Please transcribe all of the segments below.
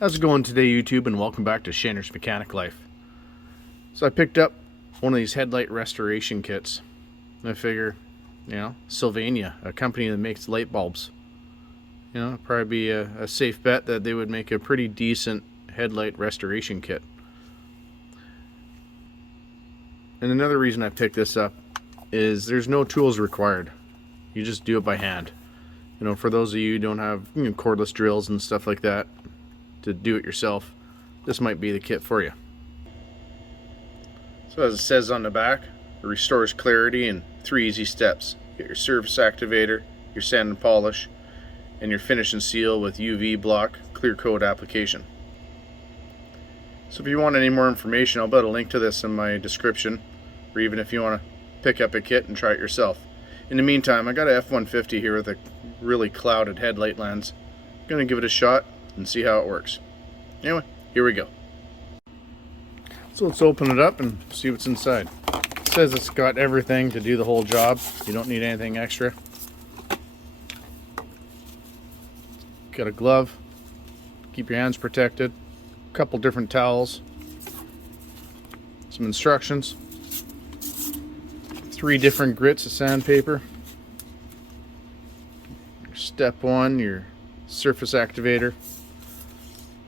How's it going today, YouTube, and welcome back to Shanner's Mechanic Life. So I picked up one of these headlight restoration kits. I figure, Sylvania, a company that makes light bulbs, probably be a safe bet that they would make a pretty decent headlight restoration kit. And another reason I picked this up is there's no tools required. You just do it by hand. For those of you who don't have cordless drills and stuff like that to do it yourself, this might be the kit for you. So as it says on the back, it restores clarity in 3 easy steps. Get your surface activator, your sand and polish, and your finish and seal with UV block clear coat application. So if you want any more information, I'll put a link to this in my description, or even if you want to pick up a kit and try it yourself. In the meantime, I got an F150 here with a really clouded headlight lens. I'm going to give it a shot and see how it works. Anyway, here we go. So let's open it up and see what's inside. It says it's got everything to do the whole job. You don't need anything extra. Got a glove, keep your hands protected, a couple different towels, some instructions, 3 different grits of sandpaper. Step 1, your surface activator.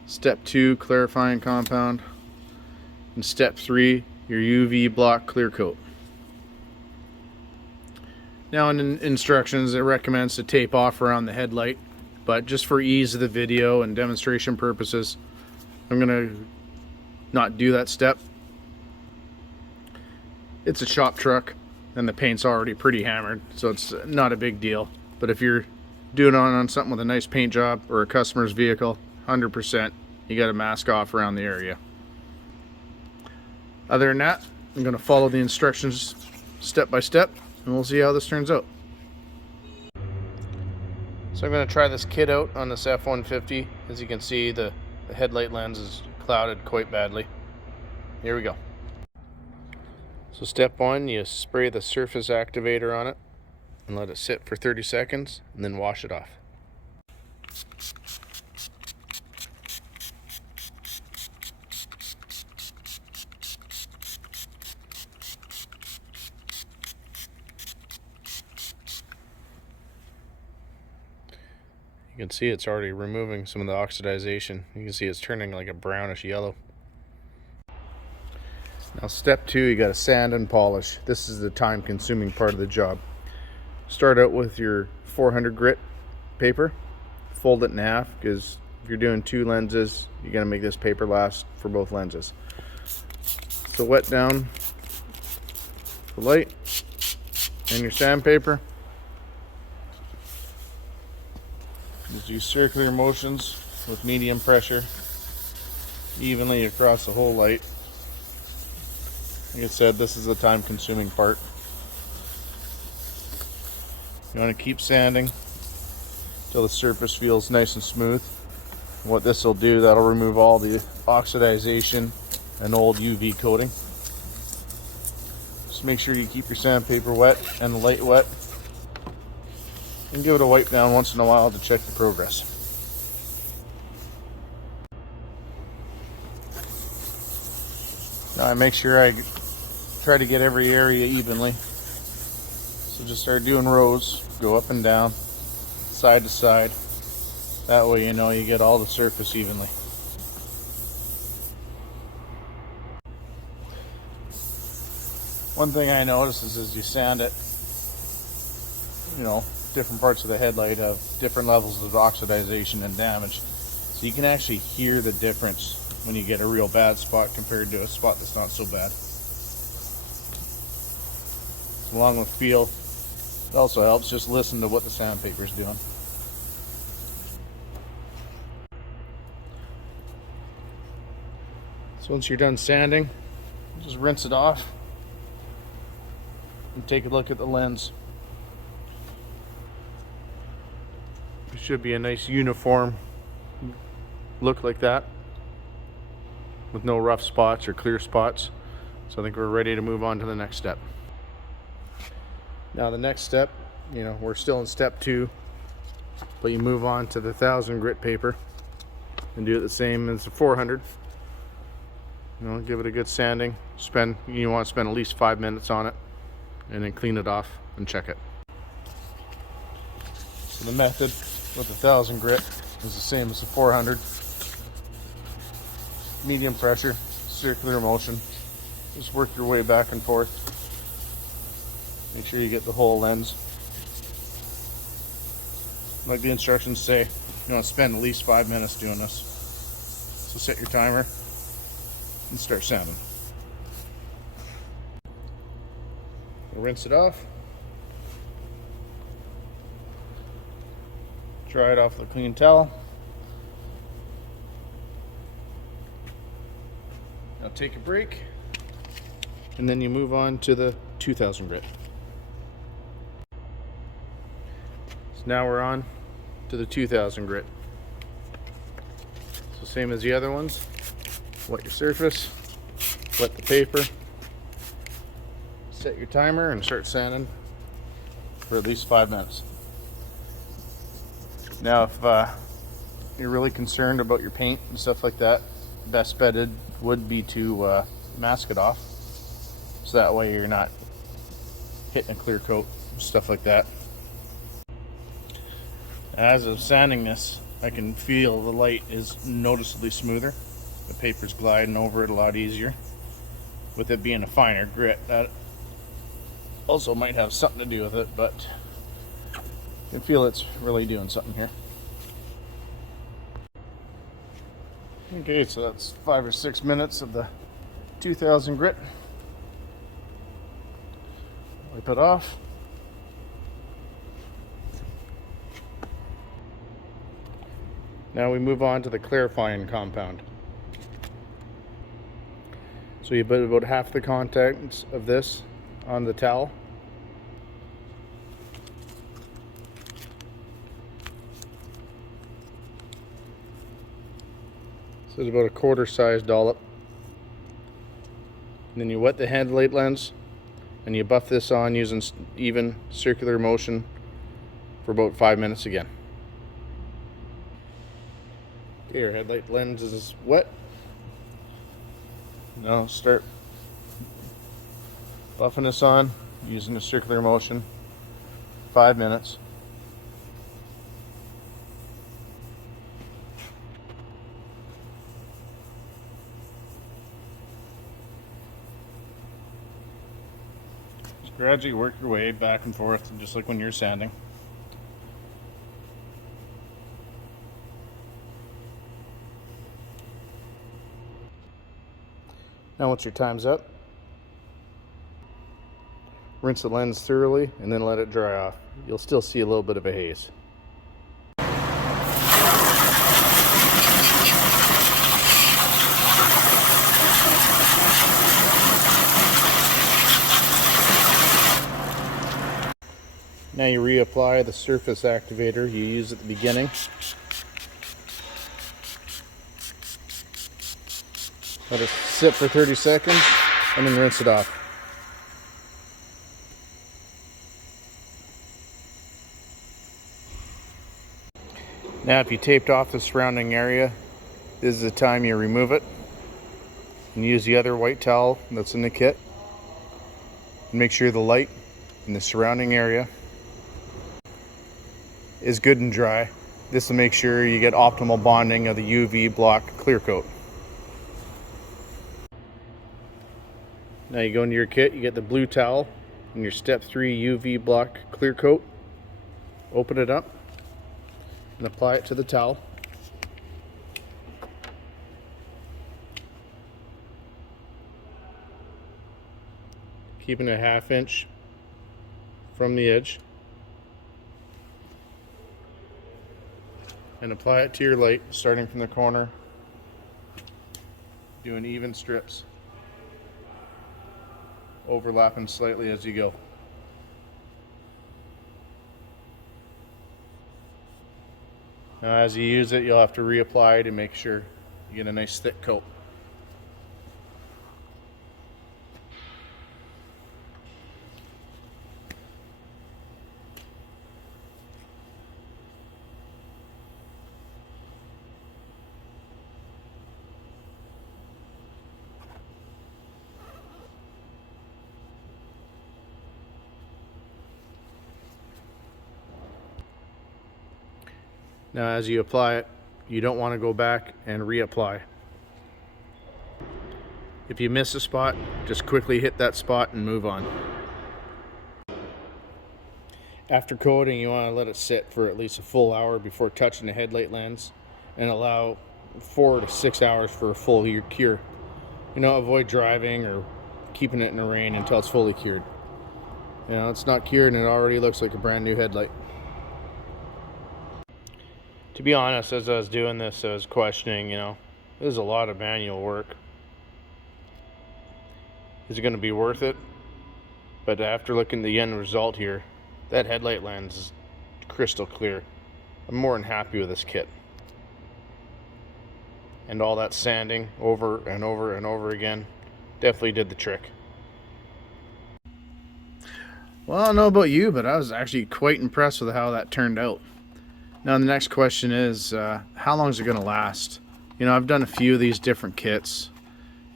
Step 2, clarifying compound. And step 3, your UV block clear coat. Now in instructions, it recommends to tape off around the headlight, but just for ease of the video and demonstration purposes, I'm gonna not do that step. It's a shop truck and the paint's already pretty hammered, so it's not a big deal. But if you're doing it on something with a nice paint job or a customer's vehicle, 100%, you got to mask off around the area. Other than that, I'm going to follow the instructions step by step, and we'll see how this turns out. So I'm going to try this kit out on this F150. As you can see, the headlight lens is clouded quite badly. Here we go. So step 1, you spray the surface activator on it and let it sit for 30 seconds and then wash it off. You can see it's already removing some of the oxidization. You can see it's turning like a brownish yellow. Now step 2, you got to sand and polish. This is the time consuming part of the job. Start out with your 400 grit paper, fold it in half, because if you're doing 2 lenses, you're going to make this paper last for both lenses. So wet down the light and your sandpaper. Just use circular motions with medium pressure evenly across the whole light. Like I said, this is the time consuming part. You want to keep sanding until the surface feels nice and smooth. What this will do, that'll remove all the oxidization and old UV coating. Just make sure you keep your sandpaper wet and the light wet, and give it a wipe down once in a while to check the progress. Now I make sure I try to get every area evenly. So just start doing rows, go up and down, side to side. That way you get all the surface evenly. One thing I notice is as you sand it, different parts of the headlight have different levels of oxidization and damage. So you can actually hear the difference when you get a real bad spot compared to a spot that's not so bad. Along with feel, it also helps just listen to what the sandpaper is doing. So once you're done sanding, just rinse it off and take a look at the lens. It should be a nice uniform look like that, with no rough spots or clear spots. So I think we're ready to move on to the next step. Now the next step, we're still in step 2, but you move on to the 1000 grit paper. and do it the same as the 400. You know, give it a good sanding. You want to spend at least 5 minutes on it, and then clean it off and check it. So the method with the 1000 grit is the same as the 400. Medium pressure, circular motion. Just work your way back and forth. Make sure you get the whole lens. Like the instructions say, you want to spend at least 5 minutes doing this. So set your timer and start sanding. We'll rinse it off. Dry it off with a clean towel. Now take a break, and then you move on to the 2000 grit. So now we're on to the 2000 grit. So same as the other ones. Wet your surface, wet the paper, set your timer and start sanding for at least 5 minutes. Now if you're really concerned about your paint and stuff like that, best bet would be to mask it off, so that way you're not hitting a clear coat, stuff like that. As I'm sanding this, I can feel the light is noticeably smoother. The paper's gliding over it a lot easier. With it being a finer grit, that also might have something to do with it, but you can feel it's really doing something here. Okay, so that's 5 or 6 minutes of the 2000 grit. Wipe it off. Now we move on to the clarifying compound. So you put about half the contents of this on the towel. So it's about a quarter-sized dollop. And then you wet the headlight lens, and you buff this on using even circular motion for about 5 minutes again. Okay, your headlight lens is wet. Now start buffing this on using a circular motion, 5 minutes. Just gradually work your way back and forth, just like when you're sanding. Now once your time's up, rinse the lens thoroughly and then let it dry off. You'll still see a little bit of a haze. Now you reapply the surface activator you used at the beginning. Let it sit for 30 seconds and then rinse it off. Now if you taped off the surrounding area, this is the time you remove it and use the other white towel that's in the kit. And make sure the light in the surrounding area is good and dry. This will make sure you get optimal bonding of the UV block clear coat. Now you go into your kit, you get the blue towel and your step 3 UV block clear coat. Open it up and apply it to the towel. Keeping a 1/2 inch from the edge. And apply it to your light, starting from the corner, doing even strips, overlapping slightly as you go. Now as you use it, you'll have to reapply to make sure you get a nice thick coat. Now as you apply it, you don't want to go back and reapply. If you miss a spot, just quickly hit that spot and move on. After coating, you want to let it sit for at least a full hour before touching the headlight lens, and allow 4 to 6 hours for a full cure. You know, avoid driving or keeping it in the rain until it's fully cured. You know, it's not cured and it already looks like a brand new headlight. To be honest, as I was doing this, I was questioning, you know, this is a lot of manual work. Is it going to be worth it? But after looking at the end result here, that headlight lens is crystal clear. I'm more than happy with this kit. And all that sanding over and over and over again definitely did the trick. Well, I don't know about you, but I was actually quite impressed with how that turned out. Now the next question is, how long is it going to last? You know, I've done a few of these different kits,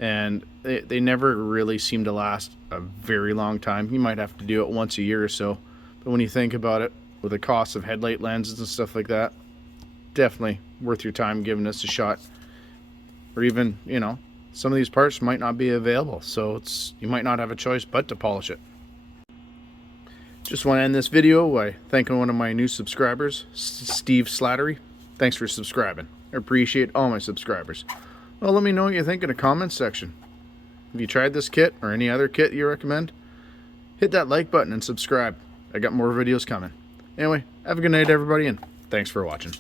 and they never really seem to last a very long time. You might have to do it once a year or so. But when you think about it, with the cost of headlight lenses and stuff like that, definitely worth your time giving this a shot. Or even, you know, some of these parts might not be available, so you might not have a choice but to polish it. Just want to end this video by thanking one of my new subscribers, Steve Slattery. Thanks for subscribing. I appreciate all my subscribers. Well, let me know what you think in the comments section. If you tried this kit or any other kit you recommend, hit that like button and subscribe. I got more videos coming. Anyway, have a good night, everybody, and thanks for watching.